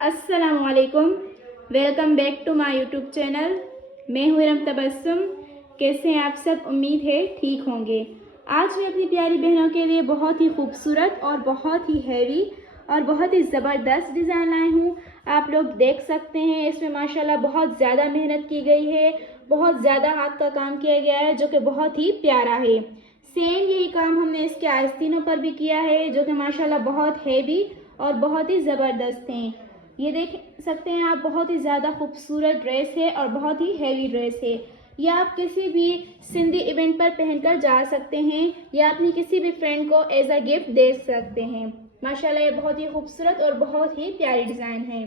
अस्सलामुअलैकुम, welcome back to my YouTube channel. मैं हूँ इरम तबस्सुम। कैसे हैं आप सब? उम्मीद है ठीक होंगे। आज मैं अपनी प्यारी बहनों के लिए बहुत ही खूबसूरत और बहुत ही हैवी और बहुत ही ज़बरदस्त डिज़ाइन लाई हूँ। आप लोग देख सकते हैं, इसमें माशाल्लाह बहुत ज़्यादा मेहनत की गई है, बहुत ज़्यादा हाथ का काम किया गया है, जो कि बहुत ही प्यारा है। सेम यही काम हमने इसके आस्तीनों पर भी किया है, जो कि माशाल्लाह बहुत हैवी और बहुत ही ज़बरदस्त हैं। ये देख सकते हैं आप, बहुत ही ज़्यादा खूबसूरत ड्रेस है और बहुत ही हैवी ड्रेस है। या आप किसी भी सिंधी इवेंट पर पहनकर जा सकते हैं या अपनी किसी भी फ्रेंड को एज अ गिफ्ट दे सकते हैं। माशाल्लाह ये बहुत ही खूबसूरत और बहुत ही प्यारी डिज़ाइन है।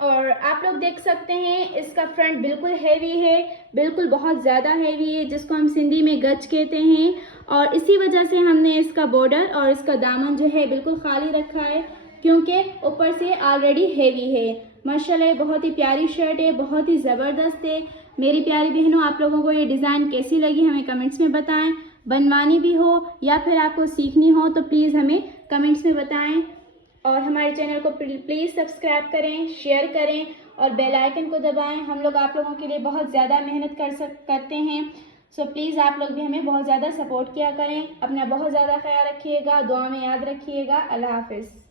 और आप लोग देख सकते हैं, इसका फ्रंट बिल्कुल हैवी है, बिल्कुल बहुत ज़्यादा हैवी है, जिसको हम सिंधी में गज कहते हैं। और इसी वजह से हमने इसका बॉर्डर और इसका दामन जो है बिल्कुल खाली रखा है, क्योंकि ऊपर से ऑलरेडी हैवी है। माशाल्लाह ये बहुत ही प्यारी शर्ट है, बहुत ही ज़बरदस्त है। मेरी प्यारी बहनों, आप लोगों को ये डिज़ाइन कैसी लगी हमें कमेंट्स में बताएं। बनवानी भी हो या फिर आपको सीखनी हो तो प्लीज़ हमें कमेंट्स में बताएं। और हमारे चैनल को प्लीज़ सब्सक्राइब करें, शेयर करें और बेल आइकन को दबाएं। हम लोग आप लोगों के लिए बहुत ज़्यादा मेहनत करते हैं। सो प्लीज़ आप लोग भी हमें बहुत ज़्यादा सपोर्ट किया करें। अपना बहुत ज़्यादा ख्याल रखिएगा, दुआ में याद रखिएगा। अल्लाह हाफिज़।